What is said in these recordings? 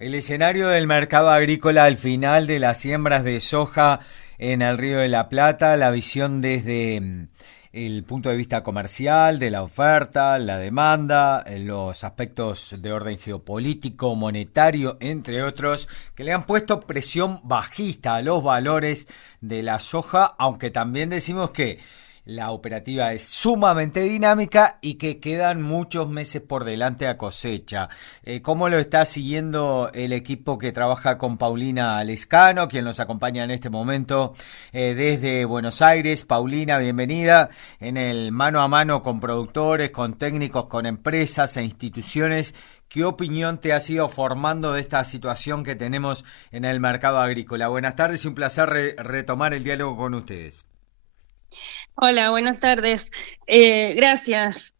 El escenario del mercado agrícola al final de las siembras de soja en el Río de la Plata, la visión desde el punto de vista comercial, de la oferta, la demanda, los aspectos de orden geopolítico, monetario, entre otros, que le han puesto presión bajista a los valores de la soja, aunque también decimos que la operativa es sumamente dinámica y que quedan muchos meses por delante a cosecha. ¿Cómo lo está siguiendo el equipo que trabaja con Paulina Lescano, quien nos acompaña en este momento desde Buenos Aires? Paulina, bienvenida en el mano a mano con productores, con técnicos, con empresas e instituciones. ¿Qué opinión te has ido formando de esta situación que tenemos en el mercado agrícola? Buenas tardes y un placer retomar el diálogo con ustedes. Hola, buenas tardes. Gracias.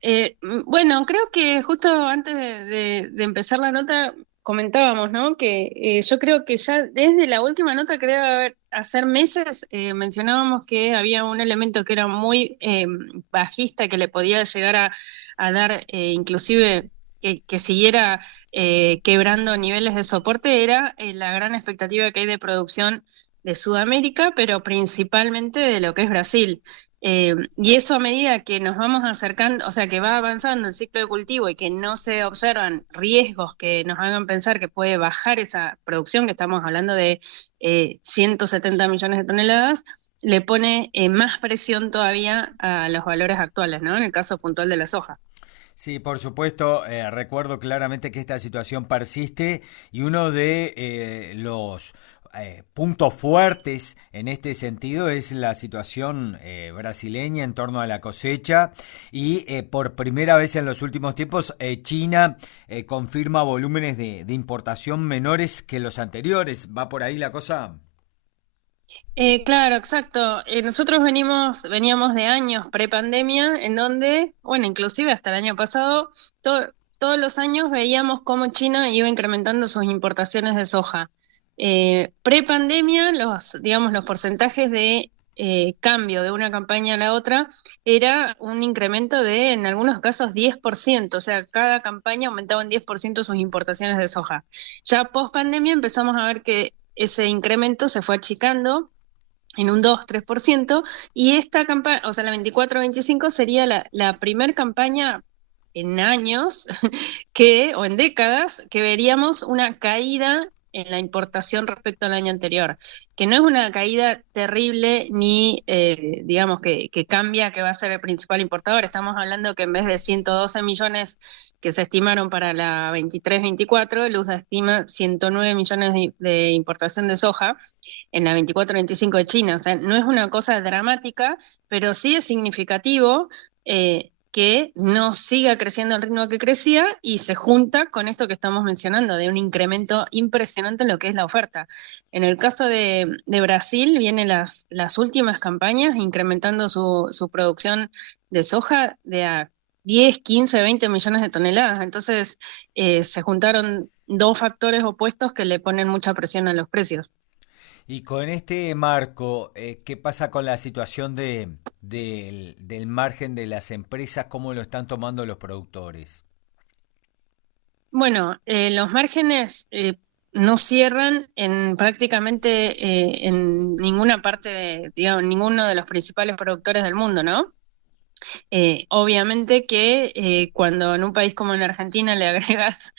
Bueno, creo que justo antes de empezar la nota comentábamos, ¿no? Que yo creo que ya desde la última nota, creo hacer meses, mencionábamos que había un elemento que era muy bajista, que le podía llegar a dar inclusive que siguiera quebrando niveles de soporte, era la gran expectativa que hay de producción de Sudamérica, pero principalmente de lo que es Brasil. Y eso a medida que nos vamos acercando, o sea, que va avanzando el ciclo de cultivo y que no se observan riesgos que nos hagan pensar que puede bajar esa producción, que estamos hablando de 170 millones de toneladas, le pone más presión todavía a los valores actuales, ¿no? En el caso puntual de la soja. Sí, por supuesto, recuerdo claramente que esta situación persiste y uno de los puntos fuertes en este sentido es la situación brasileña en torno a la cosecha y por primera vez en los últimos tiempos China confirma volúmenes de importación menores que los anteriores. ¿Va por ahí la cosa? Claro, exacto. Nosotros veníamos de años pre-pandemia en donde, bueno, inclusive hasta el año pasado, todos los años veíamos cómo China iba incrementando sus importaciones de soja. Pre-pandemia, digamos, los porcentajes de cambio de una campaña a la otra era un incremento de, en algunos casos, 10%. O sea, cada campaña aumentaba en 10% sus importaciones de soja. Ya post-pandemia empezamos a ver que ese incremento se fue achicando en un 2-3%, y esta campaña, o sea, la 24-25 sería la primer campaña en años o en décadas que veríamos una caída en la importación respecto al año anterior, que no es una caída terrible ni, digamos, que cambia, que va a ser el principal importador. Estamos hablando que en vez de 112 millones que se estimaron para la 23-24, el USA estima 109 millones de importación de soja en la 24-25 de China. O sea, no es una cosa dramática, pero sí es significativo que no siga creciendo al ritmo que crecía, y se junta con esto que estamos mencionando, de un incremento impresionante en lo que es la oferta. En el caso de Brasil, vienen las últimas campañas incrementando su producción de soja de a 10, 15, 20 millones de toneladas. Entonces, se juntaron dos factores opuestos que le ponen mucha presión a los precios. Y con este marco, ¿qué pasa con la situación del margen de las empresas? ¿Cómo lo están tomando los productores? Bueno, los márgenes no cierran en prácticamente en ninguna parte digamos, ninguno de los principales productores del mundo, ¿no? Obviamente que cuando en un país como en Argentina le agregas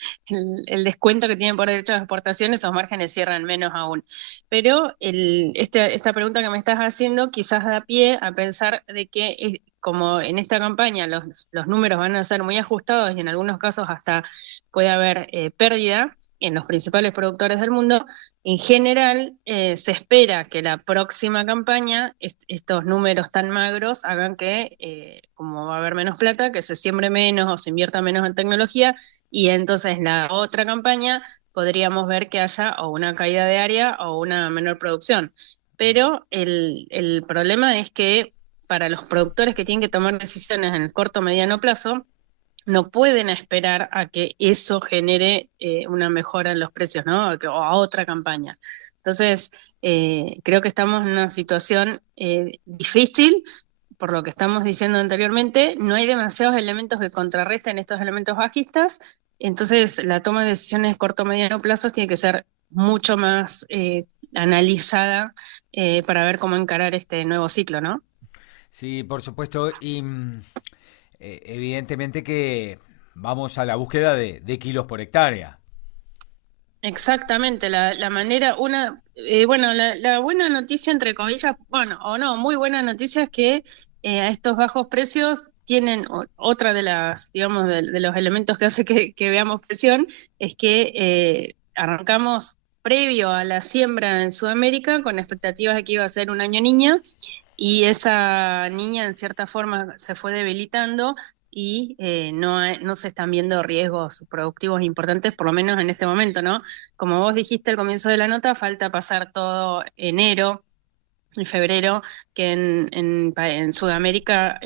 el descuento que tienen por derecho de exportación, esos márgenes cierran menos aún. Pero esta pregunta que me estás haciendo quizás da pie a pensar de que como en esta campaña los números van a ser muy ajustados y en algunos casos hasta puede haber pérdida en los principales productores del mundo, en general, se espera que la próxima campaña, estos números tan magros, hagan que, como va a haber menos plata, que se siembre menos o se invierta menos en tecnología, y entonces la otra campaña podríamos ver que haya o una caída de área o una menor producción. Pero el problema es que para los productores que tienen que tomar decisiones en el corto o mediano plazo, no pueden esperar a que eso genere una mejora en los precios, ¿no? O a otra campaña. Entonces, creo que estamos en una situación difícil, por lo que estamos diciendo anteriormente. No hay demasiados elementos que contrarresten estos elementos bajistas. Entonces, la toma de decisiones corto mediano plazo tiene que ser mucho más analizada para ver cómo encarar este nuevo ciclo, ¿no? Sí, por supuesto. Y evidentemente que vamos a la búsqueda de kilos por hectárea. Exactamente, la manera, bueno, la buena noticia, entre comillas, bueno, o no, muy buena noticia es que a estos bajos precios tienen otra de las, digamos, de los elementos que hace que veamos presión, es que arrancamos previo a la siembra en Sudamérica con expectativas de que iba a ser un año niña, y esa niña en cierta forma se fue debilitando y no se están viendo riesgos productivos importantes, por lo menos en este momento, ¿no? Como vos dijiste al comienzo de la nota, falta pasar todo enero y febrero, que en Sudamérica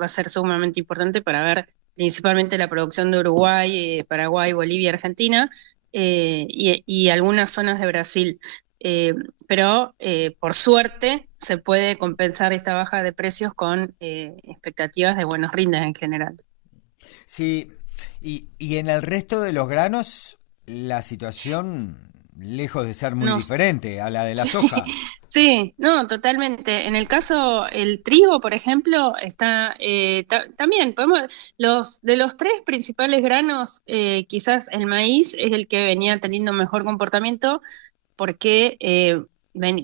va a ser sumamente importante para ver principalmente la producción de Uruguay, Paraguay, Bolivia, Argentina, y algunas zonas de Brasil. Eh, pero por suerte se puede compensar esta baja de precios con expectativas de buenos rindes en general. Sí, y en el resto de los granos, la situación, lejos de ser muy Nos diferente a la de la soja. Sí, no, totalmente. En el caso, el trigo, por ejemplo, está también, de los tres principales granos, quizás el maíz es el que venía teniendo mejor comportamiento porque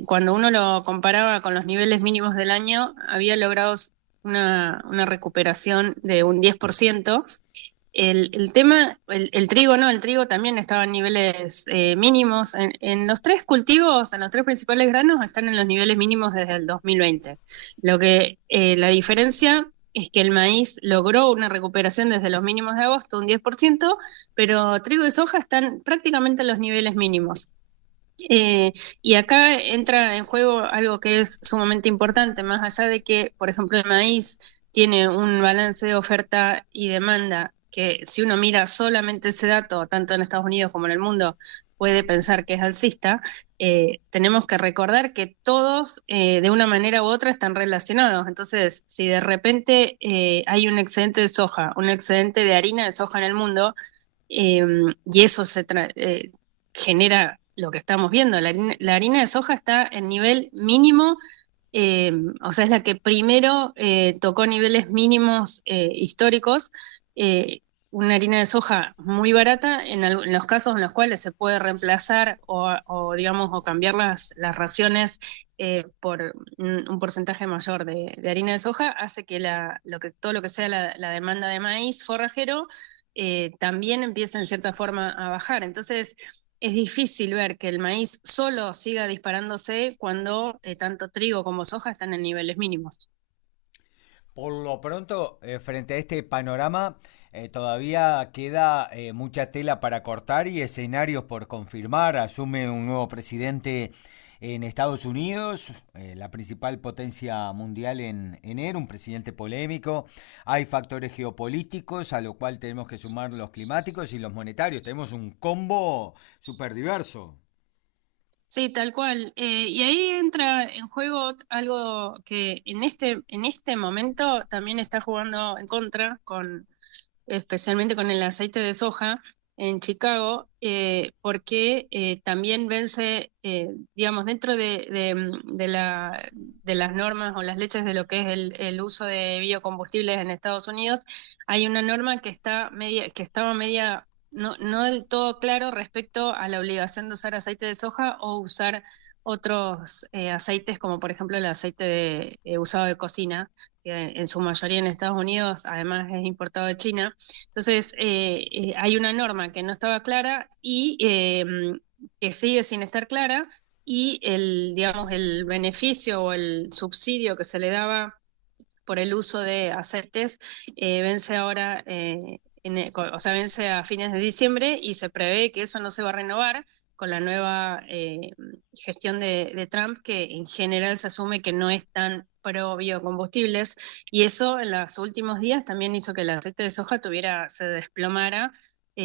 cuando uno lo comparaba con los niveles mínimos del año, había logrado una recuperación de un 10%. El tema, el trigo no, el trigo también estaba en niveles mínimos. En los tres cultivos, en los tres principales granos, están en los niveles mínimos desde el 2020. La diferencia es que el maíz logró una recuperación desde los mínimos de agosto, un 10%, pero trigo y soja están prácticamente en los niveles mínimos. Y acá entra en juego algo que es sumamente importante, más allá de que, por ejemplo, el maíz tiene un balance de oferta y demanda que si uno mira solamente ese dato, tanto en Estados Unidos como en el mundo, puede pensar que es alcista. Tenemos que recordar que todos, de una manera u otra, están relacionados. Entonces, si de repente hay un excedente de soja, un excedente de harina de soja en el mundo, eh, y eso genera lo que estamos viendo. La harina de soja está en nivel mínimo, eh, o sea, es la que primero tocó niveles mínimos históricos. eh, una harina de soja muy barata en los casos en los cuales se puede reemplazar digamos, o cambiar las raciones por un porcentaje mayor de harina de soja, hace que todo lo que sea la demanda de maíz forrajero también empieza en cierta forma a bajar. Entonces, es difícil ver que el maíz solo siga disparándose cuando tanto trigo como soja están en niveles mínimos. Por lo pronto, frente a este panorama, todavía queda mucha tela para cortar y escenarios por confirmar. Asume un nuevo presidente en Estados Unidos, la principal potencia mundial en enero, un presidente polémico. Hay factores geopolíticos, a lo cual tenemos que sumar los climáticos y los monetarios. Tenemos un combo súper diverso. Sí, tal cual. Y ahí entra en juego algo que en este momento también está jugando en contra, especialmente con el aceite de soja en Chicago, porque también vence, digamos, dentro de las normas o las leyes de lo que es el uso de biocombustibles en Estados Unidos, hay una norma que estaba media, no del todo claro respecto a la obligación de usar aceite de soja o usar otros aceites, como por ejemplo el aceite usado de cocina, que en su mayoría en Estados Unidos además es importado de China. Entonces, hay una norma que no estaba clara y que sigue sin estar clara, y digamos, el beneficio o el subsidio que se le daba por el uso de aceites vence ahora, o sea, vence a fines de diciembre, y se prevé que eso no se va a renovar con la nueva gestión de Trump, que en general se asume que no es tan pro biocombustibles, y eso en los últimos días también hizo que el aceite de soja se desplomara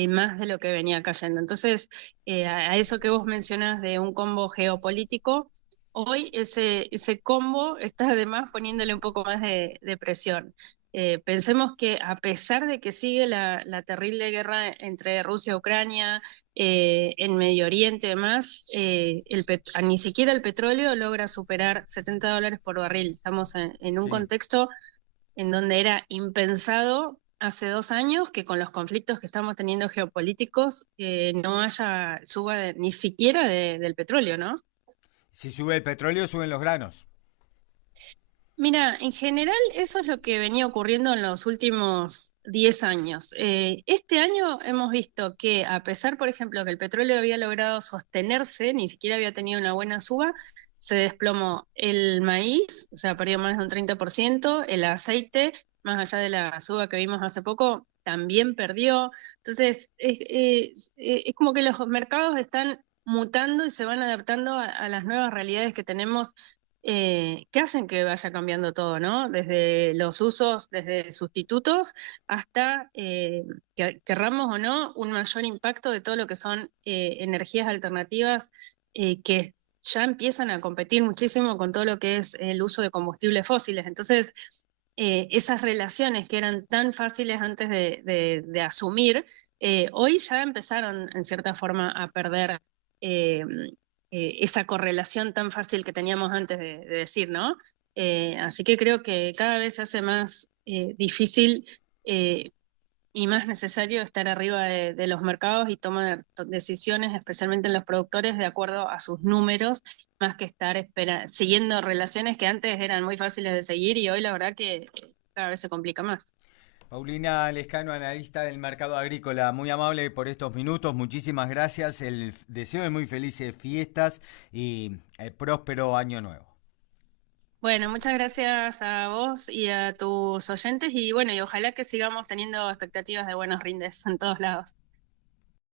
más de lo que venía cayendo. Entonces, a eso que vos mencionás de un combo geopolítico, hoy ese combo está además poniéndole un poco más de presión. Pensemos que a pesar de que sigue la terrible guerra entre Rusia y Ucrania, en Medio Oriente y demás, ni siquiera el petróleo logra superar $70 por barril. Estamos en un Sí. contexto en donde era impensado hace 2 años que con los conflictos que estamos teniendo geopolíticos no haya ni siquiera del petróleo, ¿no? Si sube el petróleo, suben los granos. Mira, en general eso es lo que venía ocurriendo en los últimos 10 años. Este año hemos visto que a pesar, por ejemplo, que el petróleo había logrado sostenerse, ni siquiera había tenido una buena suba, se desplomó el maíz, o sea, perdió más de un 30%, el aceite, más allá de la suba que vimos hace poco, también perdió. Entonces, es como que los mercados están mutando y se van adaptando a las nuevas realidades que tenemos, que hacen que vaya cambiando todo, ¿no? Desde los usos, desde sustitutos, hasta, que querramos o no, un mayor impacto de todo lo que son energías alternativas, que ya empiezan a competir muchísimo con todo lo que es el uso de combustibles fósiles. Entonces, esas relaciones que eran tan fáciles antes de asumir, hoy ya empezaron en cierta forma a perder, eh, esa correlación tan fácil que teníamos antes de decir, ¿no? Así que creo que cada vez se hace más difícil, eh, y más necesario estar arriba de los mercados y tomar decisiones, especialmente en los productores, de acuerdo a sus números, más que estar siguiendo relaciones que antes eran muy fáciles de seguir y hoy la verdad que cada vez se complica más. Paulina Lescano, analista del mercado agrícola, muy amable por estos minutos, muchísimas gracias. El deseo de muy felices fiestas y próspero año nuevo. Bueno, muchas gracias a vos y a tus oyentes y bueno, y ojalá que sigamos teniendo expectativas de buenos rindes en todos lados.